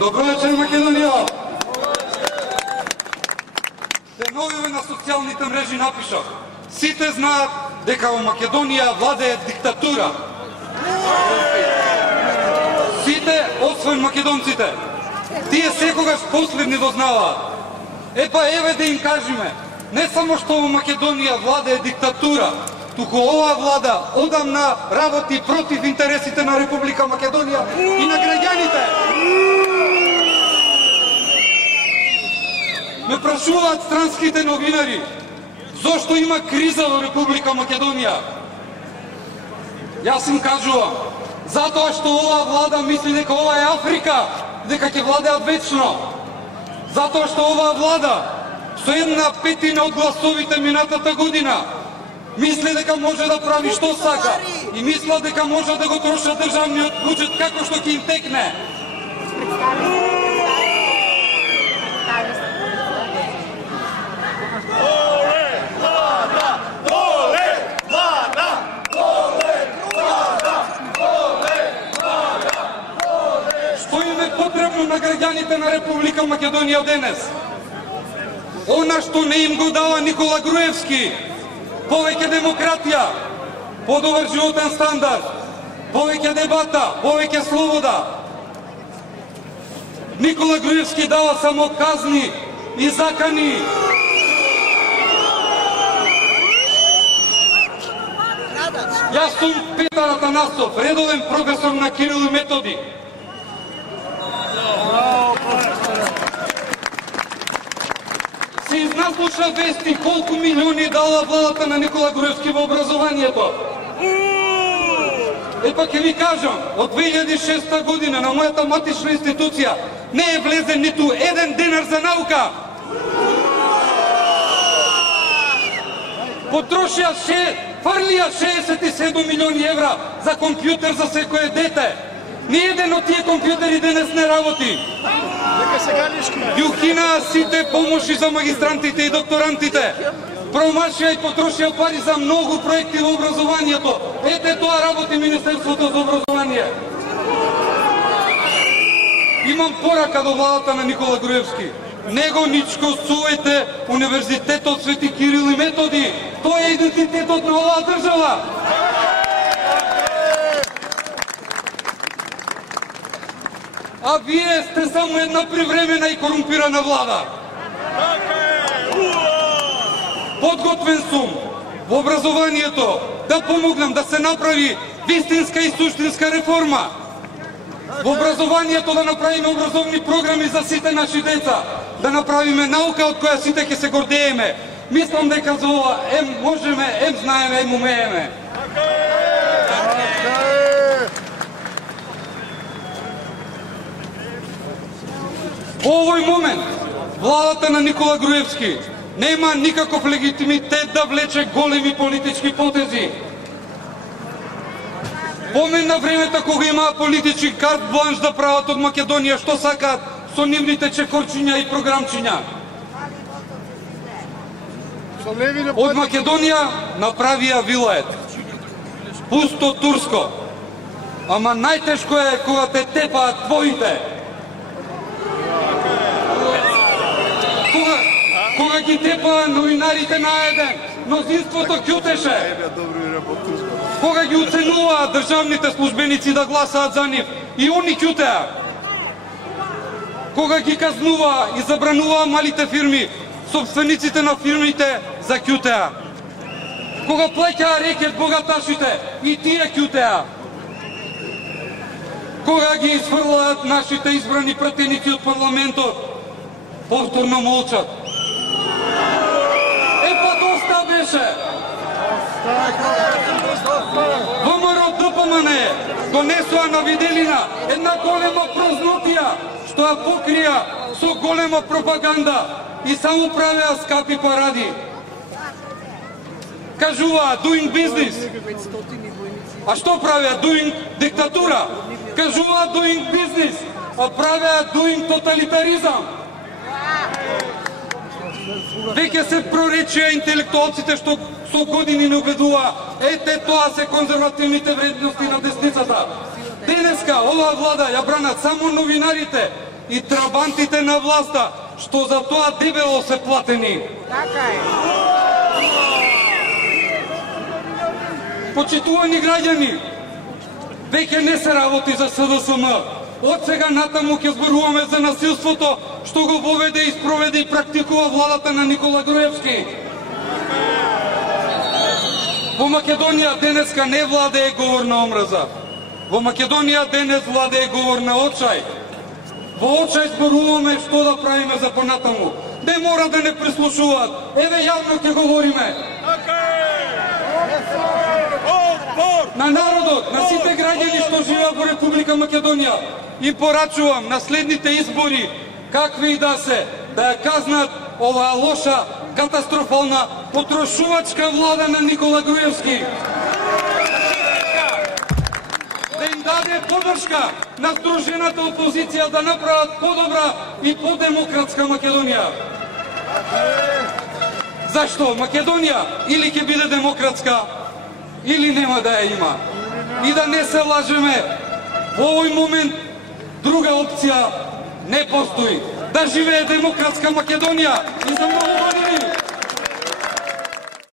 Добро вечер, Македонија! Деновиве на социјалните мрежи напишав: сите знаат дека во Македонија владее диктатура. Сите, освен македонците. Тие секогаш последни дознаваат. Еве да им кажеме, не само што во Македонија владее диктатура, туку оваа влада одамна работи против интересите на Република Македонија и на граѓаните. Ме прашуваат странските новинари зошто има криза во Република Македонија. Јас им кажувам, затоа што оваа влада мисли дека ова е Африка, дека ќе владеат вечно. Затоа што оваа влада со 1/5 од гласовите минатата година мисли дека може да прави што сака и мисла дека може да го трошат државниот буџет како што ќе им текне. Што им е потребно на граѓаните на Република Македонија денес? Она што не им го дава Никола Груевски: повеќе демократија, подобар животен стандард, повеќе дебата, повеќе слобода. Никола Груевски дава само казни и закани. Јас сум Петар Атанасов, редовен професор на Кирил и Методи. Се изнаслуша вести колку милиони дала владата на Никола Груевски во образованието. Ќе ви кажам, од 2006 година на мојата матична институција не е влезен ниту еден денар за наука. Потрошија фрлија 67 милиони евра за компјутер за секое дете. Ниеден од тие компјутери денес не работи. Ги укинаа сите помоши за магистрантите и докторантите. Промашија и потрошија пари за многу проекти во образованието. Ете тоа работи Министерството за образование. Имам порака до владата на Никола Груевски. Не го ничкосувајте Универзитетот Свети Кирил и Методи. Тој е идентитетот на оваа држава. А вие сте само една привремена и корумпирана влада. Подготвен сум во образованието да помогнам да се направи вистинска и суштинска реформа. Во образованието да направиме образовни програми за сите наши деца, да направиме наука од која сите ќе се гордееме. Мислам дека за ова можеме, знаеме, умееме. Во овој момент владата на Никола Груевски нема никаков легитимитет да влече големи политички потези. Помена времето кога имаа политички карт бланш да прават од Македонија што сакаат со нивните чекорчиња и програмчиња. Од Македонија направија вилает. Пусто турско. Ама најтешко е кога те тепаат твоите. Кога ги тепаа новинарите на еден, мнозинството ќутеше. Кога ги уценуваат државните службеници да гласаат за нив, и они ќутеа. Кога ги казнуваа и забрануваа малите фирми, собствениците на фирмите заќутеа. Кога плаќаа рекет богаташите, и тие ќутеа. Кога ги изфрлаат нашите избрани пратеници од парламентот, повторно молчат. Доста беше. ВМРО ДПМН донесоа на виделина една голема празнотија, што ја покрија со голема пропаганда и само правеа скапи паради. Кажуваа doing business. А што правеа? Doing диктатура. Кажуваа doing business, а правеа doing тоталитаризам. Веќе се проречија интелектуалците што со години не убедуваа. Ете тоа се конзервативните вредности на десницата. Денеска оваа влада ја бранат само новинарите, и трабантите на власта, што за тоа дебело се платени. Така е. Почитувани граѓани, веќе не се работи за СДСМ. Од сега натаму ќе зборуваме за насилството што го воведе, испроведе и практикува владата на Никола Груевски. Во Македонија денеска не владее говор на омраза. Во Македонија денес владее говор на очај. Во очај зборуваме што да правиме за понатаму. Не мора да не прислушуваат. Еве јавно ќе говориме. На народот, на сите граѓани што живеат во Република Македонија, им порачувам на следните избори, какви и да се, да ја казнат оваа лоша, катастрофална, потрошувачка влада на Никола Груевски. Да им даде подршка на здружената опозиција да направат подобра и подемократска Македонија. Зашто? Македонија или ќе биде демократска, или нема да ја има. И да не се лажеме, во овој момент друга опција не постои. Да живее демократска Македонија и за многу години.